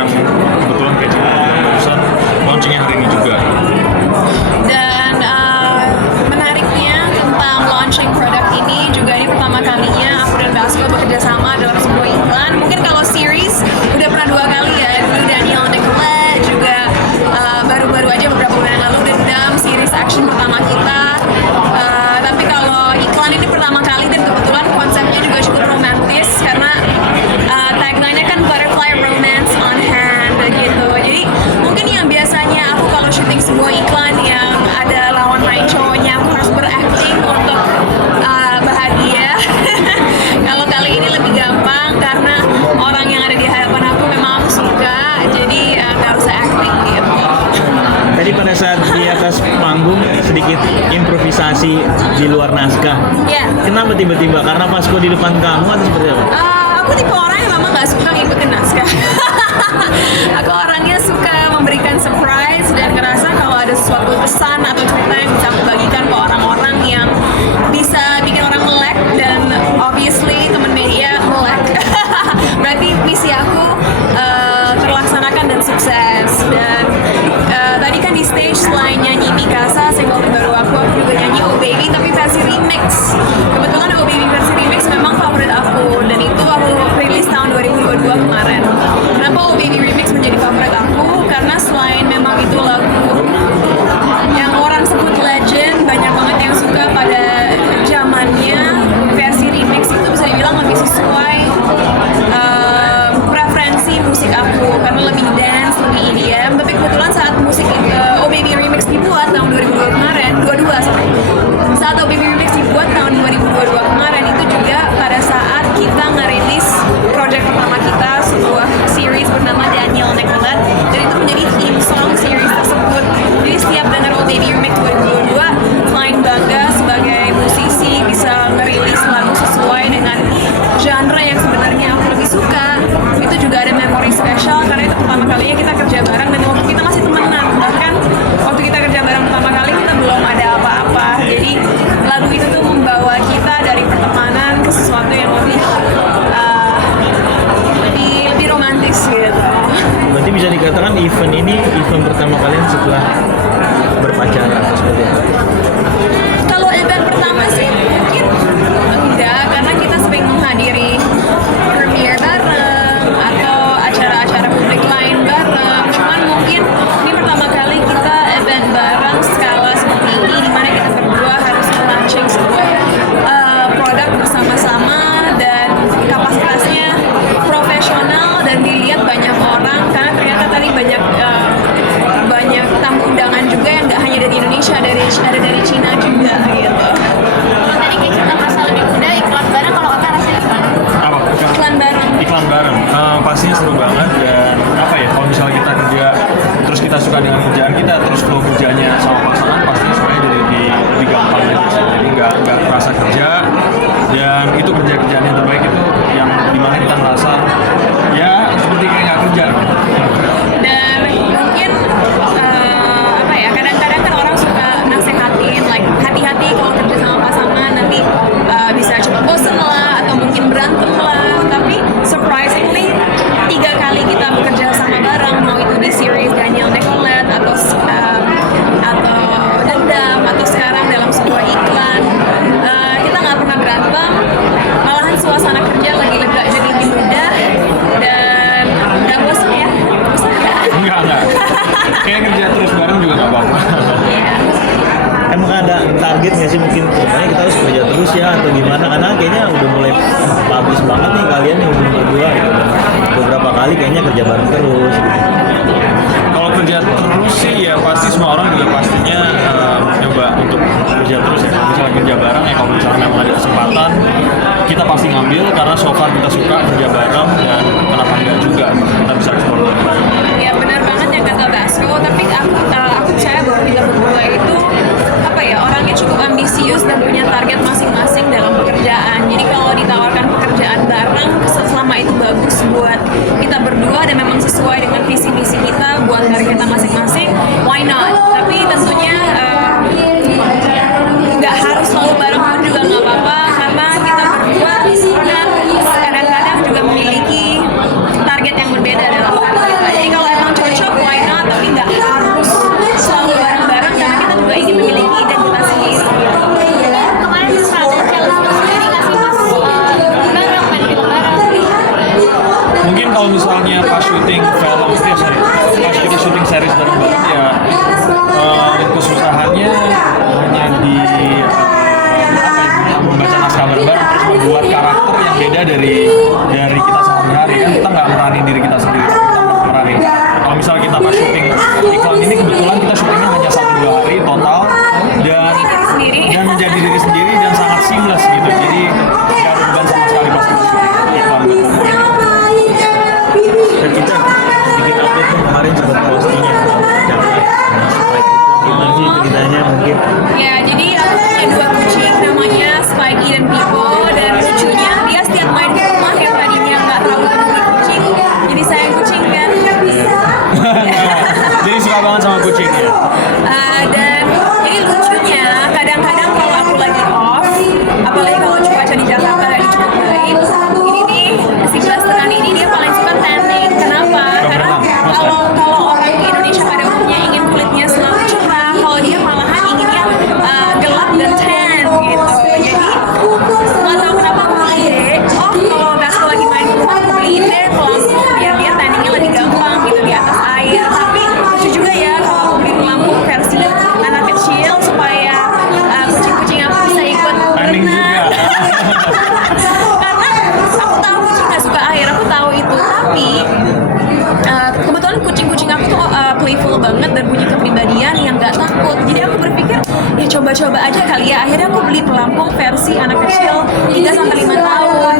yang kebetulan kayak Cina barusan launchingnya hari ini juga. Dan menariknya tentang launching produk ini juga ini pertama kalinya aku dan Basco bekerja sama dalam sebuah iklan. Mungkin kalau series udah pernah 2 kali ya, dulu Daniel Nicolette juga baru-baru aja beberapa bulan yang lalu Dendam series action pertama kita. Tapi kalau iklan ini pertama kali dan kebetulan konsepnya juga cukup romantis karena tagline-nya kan butterfly romance on hand gitu. Jadi mungkin yang biasanya aku kalau syuting sebuah iklan yang ada lawan main cowoknya aku harus berakting untuk bahagia. Kalau kali ini lebih gampang karena orang yang ada di hadapan aku memang aku suka, jadi nggak usah acting gitu. Tadi pada saat di atas panggung sedikit improvisasi di luar naskah. Ya. Kenapa tiba-tiba? Karena Basco di depan kamu atau seperti apa? Aku tipe orang yang memang nggak suka ngikutin naskah. Aku orangnya suka memberikan surprise dan ngerasa kalau ada sesuatu pesan atau cerita yang bisa aku bagikan ke orang-orang yang bisa bikin orang melek, dan obviously teman media melek. Berarti misi aku terlaksanakan dan sukses. Dan tadi kan di stage selain nyanyi Mikasa single terbaru aku juga nyanyi Oh Baby tapi versi remix. Kebetulan Oh Baby versi remix memang favorit aku dan itu aku rilis tahun 2022 kemarin. Kenapa Oh Baby remix menjadi favorit aku? Karena selain memang itu lagu yang orang sebut legend, banyak banget yang suka pada zamannya, versi remix itu bisa dibilang lebih sesuai preferensi musik aku karena lebih dance, lebih EDM. Tapi kebetulan saat musik Oh Baby remix dibuat tahun 2022 kemarin, saat Oh Baby remix dibuat tahun 2022 kemarin itu juga pada saat kita ngerilis project pertama kita, sebuah series bernama Daniel Nicolette, dan itu menjadi theme song series tersebut. Jadi setiap dengar Oh Baby remix 2022, selain bangga sebagai musisi bisa ngerilis lagu sesuai dengan genre yang sebenarnya aku lebih suka, itu juga ada memori spesial karena itu pertama kalinya kita kerja bareng dan waktu kita masih temenan. Bahkan waktu kita kerja bareng pertama kali kita belum ada apa-apa, jadi lagu itu tuh membawa kita dari pertemanan ke sesuatu yang lebih romantis gitu. Berarti bisa dikatakan event ini event pertama kalian setelah berpacaran seperti apa? Kalau event pertama sih mungkin enggak, karena kita sering menghadiri premiere bareng atau acara-acara publik lain bareng. Cuman mungkin ini pertama kali kita event bareng skala seperti ini, di mana kita berdua harus launching sebuah produk bersama-sama dan kapasitasnya profesional dan dilihat banyak orang karena ternyata tadi banyak tamu undangan juga yang nggak hanya dari Indonesia, ada dari Cina juga gitu. Kalau tadi kayak cerita masa lebih muda, iklan bareng kalau kakak rasanya gimana? Apa? Iklan bareng. Pastinya seru banget, dan apa ya, kalau misalnya kita kerja terus kita suka dengan kerjaan kita, terus flow kerjanya sama pasangan pastinya semuanya jadi lebih gampang gitu. Jadi nggak terasa kerja, dan itu kerjaan yang terbaik itu yang dimana kita merasa ya seperti kayak nggak kerja. Dan mungkin apa ya, kadang-kadang kan orang suka nasehatin like hati-hati kalau kerja sama pasangan nanti bisa cepat bosen lah atau mungkin berantem lah. Tapi surprisingly 3 kali kita bekerja sama bareng, mau itu di series Daniel Nicolette atau Dendam atau sekarang dalam sebuah iklan, kita nggak pernah berantem, malahan suasana kerja lagi lega jadi lebih mudah dan nggak bosan ya. Bosan Enggak. Kayak kerja terus bareng juga nggak apa-apa. Emang ada target nggak sih mungkin pokoknya kita harus kerja terus ya atau gimana? Karena kayaknya udah mulai bagus banget nih kalian yang berdua gitu. Beberapa kali kayaknya kerja bareng terus gitu. Kalau kerja terus sih ya pasti semua orang juga pastinya nyoba untuk kerja terus ya. Kalau misalnya kerja bareng ya, kalau misalnya memang ada kesempatan kita pasti ngambil karena so far kita suka kerja bareng, dan kenapa enggak juga kita bisa explore bareng. Ya benar banget yang kata Basco, tapi aku percaya bahwa kita berdua itu apa ya, orangnya cukup ambisius dan punya target masing-masing dalam pekerjaan. Jadi kalau ditawarkan pekerjaan bareng selama itu bagus buat kita berdua dan memang sesuai dengan visi misi kita buat dari kita masing-masing, why not? Tapi tentunya nggak harus selalu bareng pun juga nggak apa-apa, karena kita berdua kadang-kadang juga memiliki target yang berbeda dalam karir kita. misalnya kita pas syuting iklan ini kebetulan kita syutingnya hanya 1-2 hari total dan menjadi diri sendiri dan sangat seamless gitu. Jadi nggak ada beban sama sekali pas iklan buat Dan kita sedikit update nih kemarin sempat postingnya gimana sih ceritanya mungkin? Ya, jadi aku punya 2 kucing namanya Spikey dan Pico, dan lucunya dia setiap main ke rumah yang tadinya nggak terlalu peduli kucing, jadi sayang kucing kan. Jadi suka banget sama kucing ya. Dan jadi lucunya kadang-kadang kalau aku lagi off, apalagi kalau cuaca di Jakarta lagi cukup baik, ini nih si blasteran ini dia paling suka tanning. Kenapa? Karena kalau orang di Indonesia pada umumnya ingin kulitnya selalu cerah, kalau dia malahan inginnya gelap dan tan gitu. Jadi nggak tahu kenapa aku ide, kalau Gasko lagi main ke rumah aku beliin deh pelampung biar dia tanningnya lebih gampang gitu di atas air. Tapi lucu juga ya kalau aku beli pelampung versi anak kecil supaya kucing-kucing aku bisa ikut Tanning berenang. juga. Karena aku tahu kucing nggak suka air, aku tahu itu. Tapi kebetulan kucing-kucing aku tuh playful banget dan punya kepribadian yang nggak takut. Jadi aku berpikir ya coba-coba aja kali ya. Akhirnya aku beli pelampung versi anak kecil 3-5 tahun.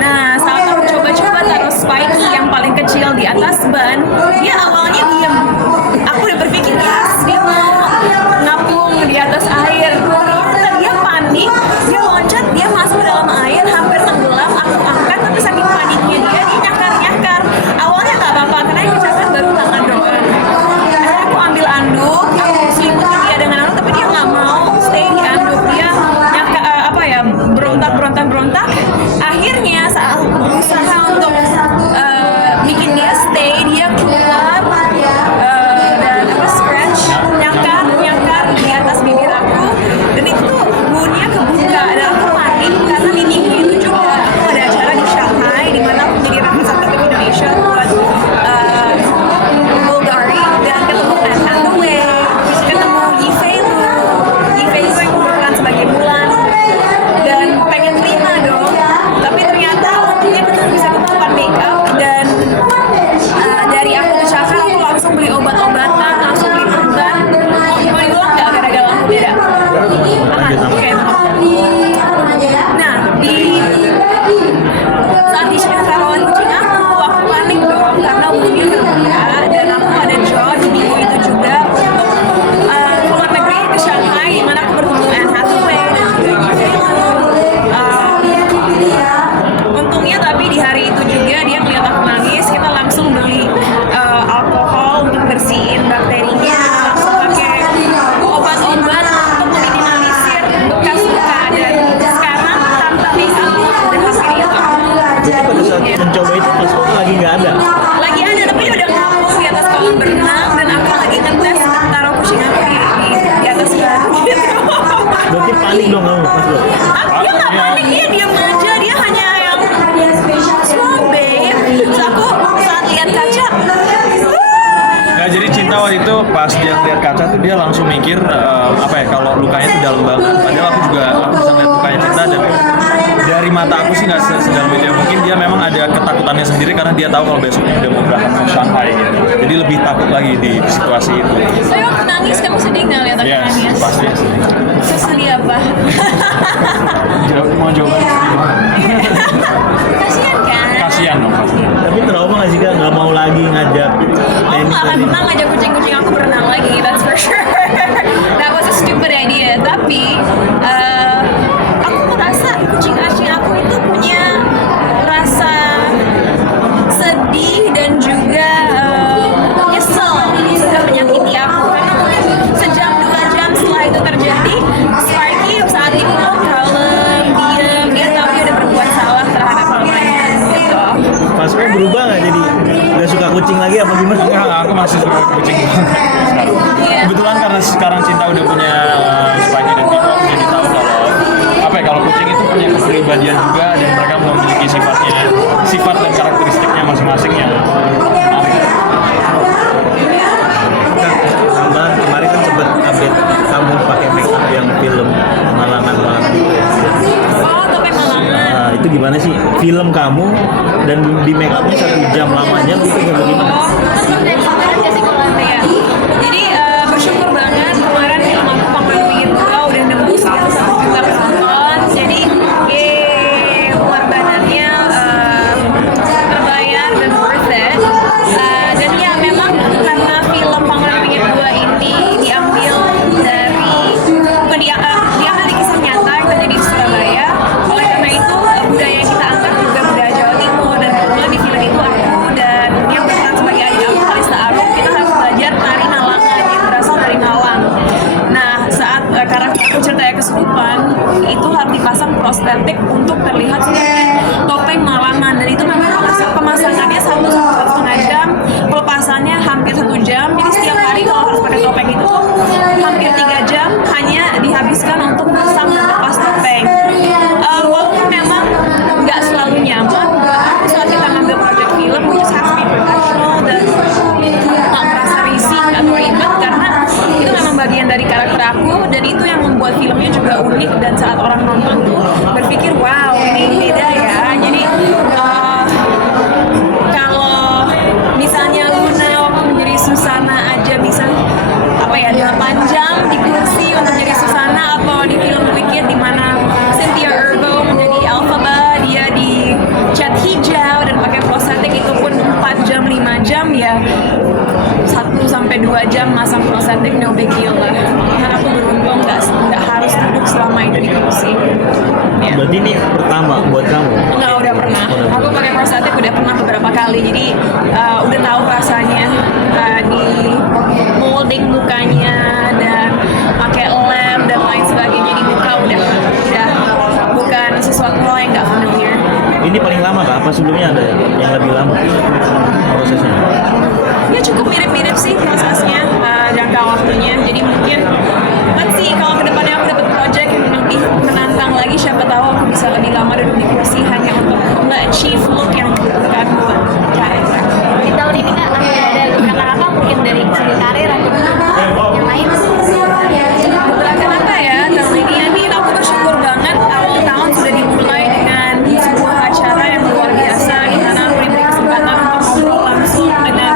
Nah, saat aku coba-coba taruh Spikey yang paling kecil di atas ban, dia awalnya diem. Aku udah berpikir dia mau ngapung di atas air. Ternyata dia panik, dia loncat, dia masuk ke dalam air, hampir tenggelam. Aku angkat, tapi saking paniknya dia nyakar-nyakar. Awalnya nggak apa-apa, karena yang kecelakaan baru tangan doang. Akhirnya aku ambil anduk, aku selimutin dia dengan anduk, tapi dia nggak mau stay di anduk. Dia berontak. Akhirnya saat aku berusaha untuk bikin dia stay, dia keluar dan scratch, nyakar di atas bibir aku, dan itu tuh woundnya kebuka dan aku panik karena di minggu itu juga aku ada acara di Shanghai di mana aku jadi representatif Indonesia buat Bulgari, dan ketemu Anne Hathaway, ketemu Yifei Lu yang berperan sebagai Mulan, dan pengen terima dong, tapi ternyata waktunya kita bisa ketutupan makeup, dan dari aku ke Cakar aku langsung beli obat-obatan, langsung beli perban. Mau diulang nggak gara-gara lampu beda? Aman, oke. Nah, saat di Chicago kucing aku panik dong karena woundnya terbuka, dan aku ada job di minggu itu juga untuk keluar negeri ke Shanghai, di mana aku bertemu Anne Hathaway dan juga Yifei Lu. Untungnya tapi di hari itu juga dia ngeliat aku nangis, kita langsung beli alkohol untuk bersihin bakterinya, langsung pakai obat-obat untuk meminimalisir bekas luka, dan sekarang tanpa makeup udah hampir hilang. Jadi pada saat mencoba itu pas lagi nggak ada. Lagi ada, tapi dia udah ngapung di atas kolam berenang, dan aku lagi ngetes taruh kucing aku di atas batu gitu. Berarti panik dong kamu pas lo. Dia nggak panik, dia diem aja, dia hanya yang small babe. Terus aku saat lihat kaca, Ya, jadi Cinta waktu itu pas dia lihat kaca tuh dia langsung mikir kalau lukanya tuh dalam banget. Padahal aku bisa lihat lukanya Cinta, dan dari mata aku sih nggak sedalam itu ya. Mungkin dia memang ada ketakutannya sendiri karena dia tahu kalau besoknya udah mau berangkat ke Shanghai gitu. Jadi lebih takut lagi di situasi itu. saya waktu nangis, kamu sedih nggak lihat aku Yes, nangis? pasti sedih. Sedih apa? Mau jawaban Kasian kan? kasihan dong pasti. Tapi trauma nggak sih kak? Nggak mau lagi ngajak Aku tenis nggak akan lagi. pernah ngajak kucing-kucing aku berenang lagi, that's for sure. That was a stupid idea. Tapi aku merasa kucing-kucing aku itu punya rasa sedih dan juga nyesel sudah menyakiti aku, karena mungkin sejam 2 jam setelah itu terjadi, Sparky saat itu kalem, diam, dia tahu dia udah berbuat salah terhadap mamanya gitu. Pas lo berubah nggak jadi nggak suka kucing lagi apa gimana? Enggak, aku masih suka kucing banget sekarang. Iya. Kebetulan karena sekarang Cinta udah punya Spikey dan Pico, aku jadi tahu kalau kucing itu punya kepribadian juga, dan mereka memiliki sifat dan karakteristiknya masing-masing yang menarik. Tambahan kemarin kan sempat update kamu pakai make up yang film Malangan gitu ya. Oh, tapi malangan. Nah, itu gimana sih film kamu dan di make upnya 1 jam lamanya gitu kayak bagaimana? Oh, nonton dari kemarin udah 1-2 jam masang prostetik, no big deal lah. Karena aku beruntung nggak harus duduk selama itu di kursi. Ya. Berarti ini pertama buat kamu? Enggak, udah pernah. Aku pakai prostetik udah pernah beberapa kali. Jadi udah tahu rasanya di molding mukanya dan pakai lem dan lain sebagainya di muka udah bukan sesuatu hal yang nggak familiar. Ini paling lama kah? Apa sebelumnya ada yang lebih lama prosesnya? Ya cukup mirip-mirip sih prosesnya, jangka waktunya. Jadi mungkin let's see kalau kedepannya aku dapat project yang lebih menantang lagi, siapa tahu aku bisa lebih lama duduk di kursi hanya untuk nge-achieve look yang dibutuhkan buat karir. Di tahun ini Kak, ada gerakan apa mungkin dari segi karir atau yang lain? Gerakan apa ya tahun ini aku bersyukur banget awal tahun sudah dimulai dengan sebuah acara yang luar biasa di mana aku diberi kesempatan untuk ngobrol langsung dengan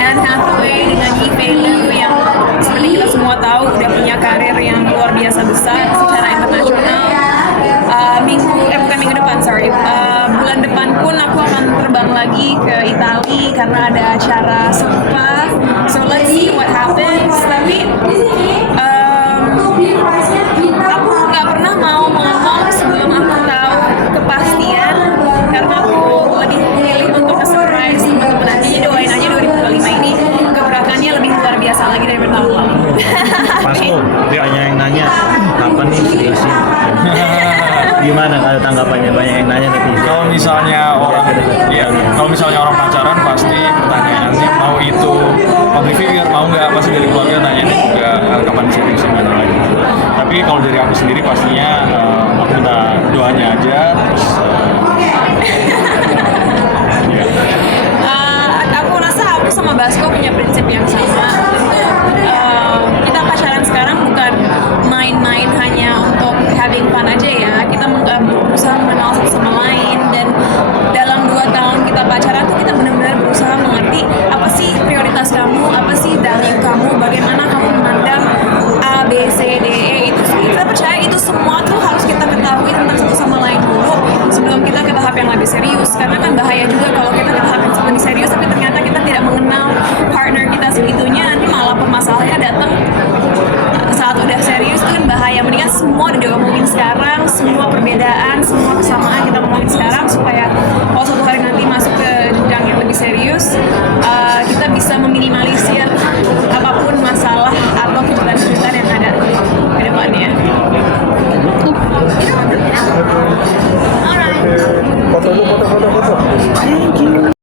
Anne Hathaway, dengan Eve Liu yang seperti kita semua tahu udah punya karir yang luar biasa besar secara internasional. Bukan minggu depan, bulan depan pun aku akan terbang lagi ke Italia karena ada acara serupa. So let's see what happens. Tapi aku nggak pernah mau ngomong sebelum aku tahu kepastian karena aku lebih memilih untuk surprise teman-teman aja. Jadi doain aja 2025 ini gebrakannya lebih luar biasa lagi dari tahun lalu. Pasko, banyak yang nanya kapan nih seriusin? Gimana kalau tanggapannya? Banyak yang nanya netizen. Kalau misalnya orang pacaran pasti pertanyaannya mau itu public figure mau nggak, pasti dari keluarga nanya juga kapan seriusin gitu lagi. Tapi kalau dari aku sendiri pastinya aku minta doanya aja terus ya. Aku rasa aku sama Basko punya prinsip yang sama. Kita pacaran sekarang bukan main-main hanya untuk having fun aja ya. Kita berusaha mengenal satu sama lain dan dalam 2 tahun kita pacaran tuh kita benar-benar berusaha mengerti apa sih prioritas kamu, apa sih value kamu, bagaimana kamu memandang A, B, C, D, E itu. Kita percaya itu semua tuh harus kita ketahui tentang satu sama lain dulu sebelum kita ke tahap yang lebih serius. Karena kan bahaya juga kalau kita ke tahap yang lebih serius tapi ternyata kita tidak mengenal partner kita segitunya, nanti malah permasalahannya datang saat udah serius itu kan bahaya. Mendingan semua udah diomongin sekarang, semua perbedaan, semua kesamaan kita ngomongin sekarang supaya kalau suatu